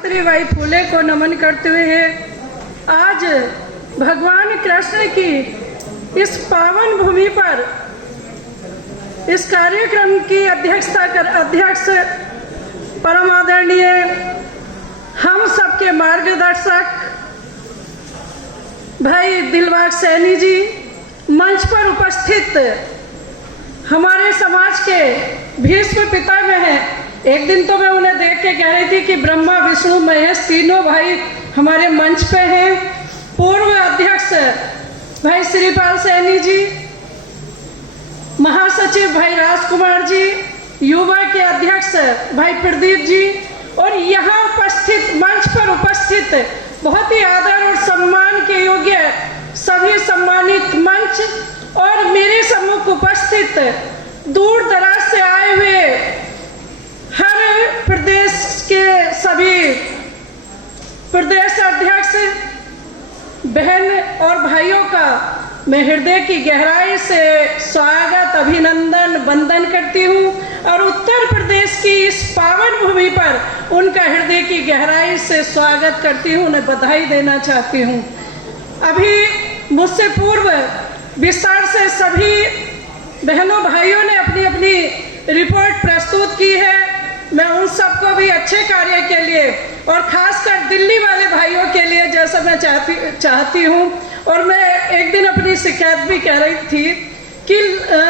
सावित्रीबाई फुले को नमन करते हुए आज भगवान कृष्ण की इस पावन भूमि पर इस कार्यक्रम की अध्यक्षता कर अध्यक्ष परम आदरणीय हम सबके मार्गदर्शक भाई दिलबाग सैनी जी, मंच पर उपस्थित हमारे समाज के भीष्म पितामह हैं। एक दिन तो मैं उन्हें देख के कह रही थी कि ब्रह्मा विष्णु महेश तीनों भाई हमारे मंच पे हैं। पूर्व अध्यक्ष भाई श्रीपाल सैनी जी, महासचिव भाई राजकुमार जी, युवा के अध्यक्ष भाई प्रदीप जी और यहाँ उपस्थित मंच पर उपस्थित बहुत ही आदर और सम्मान के योग्य सभी सम्मानित मंच और मेरे सम्मुख उपस्थित दूर दराज से आए हुए हर प्रदेश के सभी प्रदेश अध्यक्ष बहन और भाइयों का मैं हृदय की गहराई से स्वागत, अभिनंदन, वंदन करती हूँ और उत्तर प्रदेश की इस पावन भूमि पर उनका हृदय की गहराई से स्वागत करती हूँ, उन्हें बधाई देना चाहती हूँ। अभी मुझसे पूर्व विस्तार से सभी बहनों भाइयों ने अपनी अपनी रिपोर्ट प्रस्तुत की है। मैं उन सबको भी अच्छे कार्य के लिए और खासकर दिल्ली वाले भाइयों के लिए जैसा मैं चाहती हूँ और मैं एक दिन अपनी शिकायत भी कह रही थी कि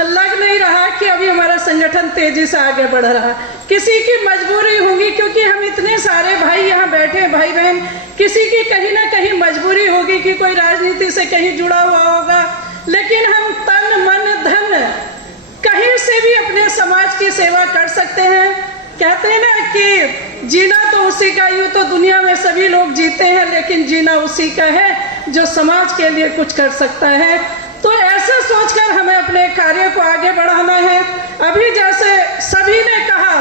लग नहीं रहा कि अभी हमारा संगठन तेजी से आगे बढ़ रहा है। किसी की मजबूरी होगी, क्योंकि हम इतने सारे भाई यहाँ बैठे भाई बहन, किसी की कहीं ना कहीं मजबूरी होगी कि कोई राजनीति से कहीं जुड़ा हुआ होगा, लेकिन हम तन मन धन कहीं से भी अपने समाज की सेवा कर सकते हैं। कहते हैं ना कि जीना तो उसी का, यूं तो दुनिया में सभी लोग जीते हैं लेकिन जीना उसी का है जो समाज के लिए कुछ कर सकता है। तो ऐसे सोचकर हमें अपने कार्य को आगे बढ़ाना है। अभी जैसे सभी ने कहा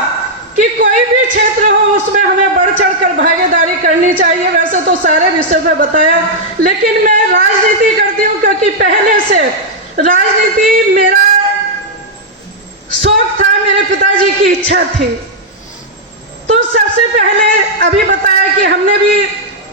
कि कोई भी क्षेत्र हो उसमें हमें बढ़ चढ़ कर भागीदारी करनी चाहिए, वैसे तो सारे विषय में बताया, लेकिन मैं राजनीति करती हूँ क्योंकि पहले से राजनीति मेरा शौक था, मेरे पिताजी की इच्छा थी। तो सबसे पहले अभी बताया कि हमने भी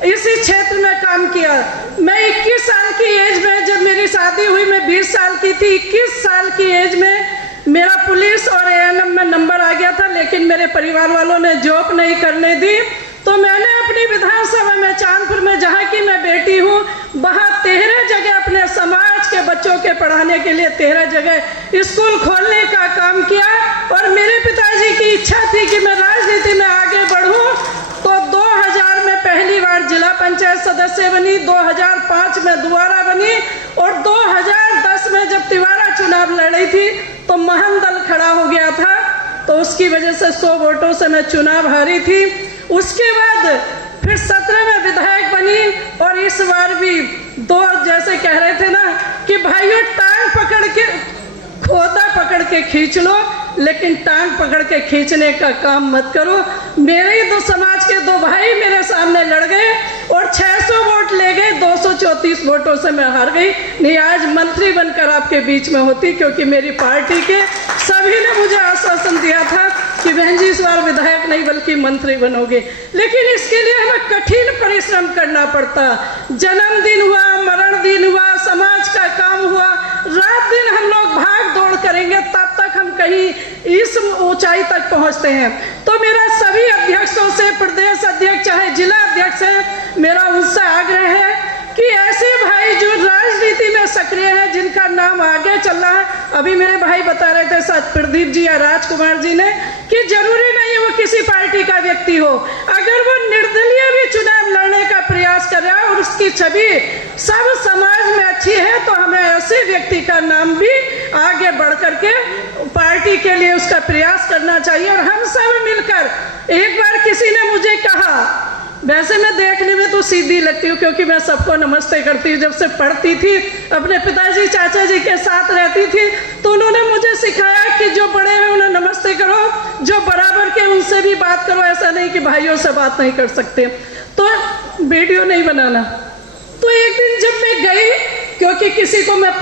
इसी क्षेत्र में काम किया। मैं 21 साल की एज में, जब मेरी शादी हुई मैं 20 साल की थी, 21 साल की एज में मेरा पुलिस और एएनएम में नंबर आ गया था, लेकिन मेरे परिवार वालों ने जॉब नहीं करने दी। तो मैंने अपनी विधानसभा में चांदपुर में, जहाँ की मैं बेटी हूँ, वहाँ 13 जगह अपने समाज के बच्चों के पढ़ाने के लिए 13 जगह स्कूल खोलने का काम किया। और मेरे पिताजी की इच्छा थी कि मैं राजनीति में आगे बढ़ूं, तो 2000 में पहली बार जिला पंचायत सदस्य बनी, 2005 में दोबारा बनी और 2010 में जब तिवारा चुनाव लड़ी थी तो महन दल खड़ा हो गया था, तो उसकी वजह से 100 वोटों से मैं चुनाव हारी थी। उसके बाद फिर 17 में विधायक बनी और इस बार भी दो, जैसे कह रहे थे ना कि भाइयों टांग पकड़ के, खोदा पकड़ के खींच लो, लेकिन टांग पकड़ के खींचने का काम मत करो। मेरे ही दो समाज के दो भाई मेरे सामने लड़ गए और 600 वोट ले गए, 234 वोटों से मैं हार गई। नहीं, आज मंत्री बनकर आपके बीच में होती, क्योंकि मेरी पार्टी के सभी ने मुझे आश्वासन दिया था कि बहन जी इस बार विधायक नहीं बल्कि मंत्री बनोगे, लेकिन इसके लिए हमें कठिन परिश्रम करना पड़ता। जन्मदिन हुआ, मरण दिन हुआ, समाज का काम हुआ, रात दिन हम लोग भाग दौड़ करेंगे, तब तक हम कहीं इस ऊंचाई तक पहुंचते हैं। तो मेरा सभी अध्यक्षों से, प्रदेश अध्यक्ष चाहे जिला अध्यक्ष है, मेरा उनसे आग्रह है कि ऐसे भाई जो राजनीति में सक्रिय हैं, जिनका नाम आगे चल रहा है, अभी मेरे भाई बता रहे थे साथ प्रदीप जी या राजकुमार जी ने कि जरूरी नहीं है वो किसी पार्टी का व्यक्ति हो, अगर वो निर्दलीय भी चुनाव लड़ने का प्रयास कर रहा है और उसकी छवि सब समाज में अच्छी है, तो हमें ऐसे व्यक्ति का नाम भी आगे बढ़ करके पार्टी के लिए उसका प्रयास करना चाहिए। और हम सब मिलकर, एक बार किसी ने मुझे कहा, वैसे मैं देखने में तो सीधी लगती हूँ क्योंकि मैं सबको नमस्ते करती हूँ, जब से पढ़ती थी अपने पिताजी चाचा जी के साथ रहती थी, तो उन्होंने मुझे सिखाया कि जो बड़े हैं उन्हें नमस्ते करो, जो बराबर के उनसे भी बात करो, ऐसा नहीं कि भाइयों से बात नहीं कर सकते। तो वीडियो नहीं बनाना। तो एक दिन जब मैं गई, क्योंकि किसी को मैं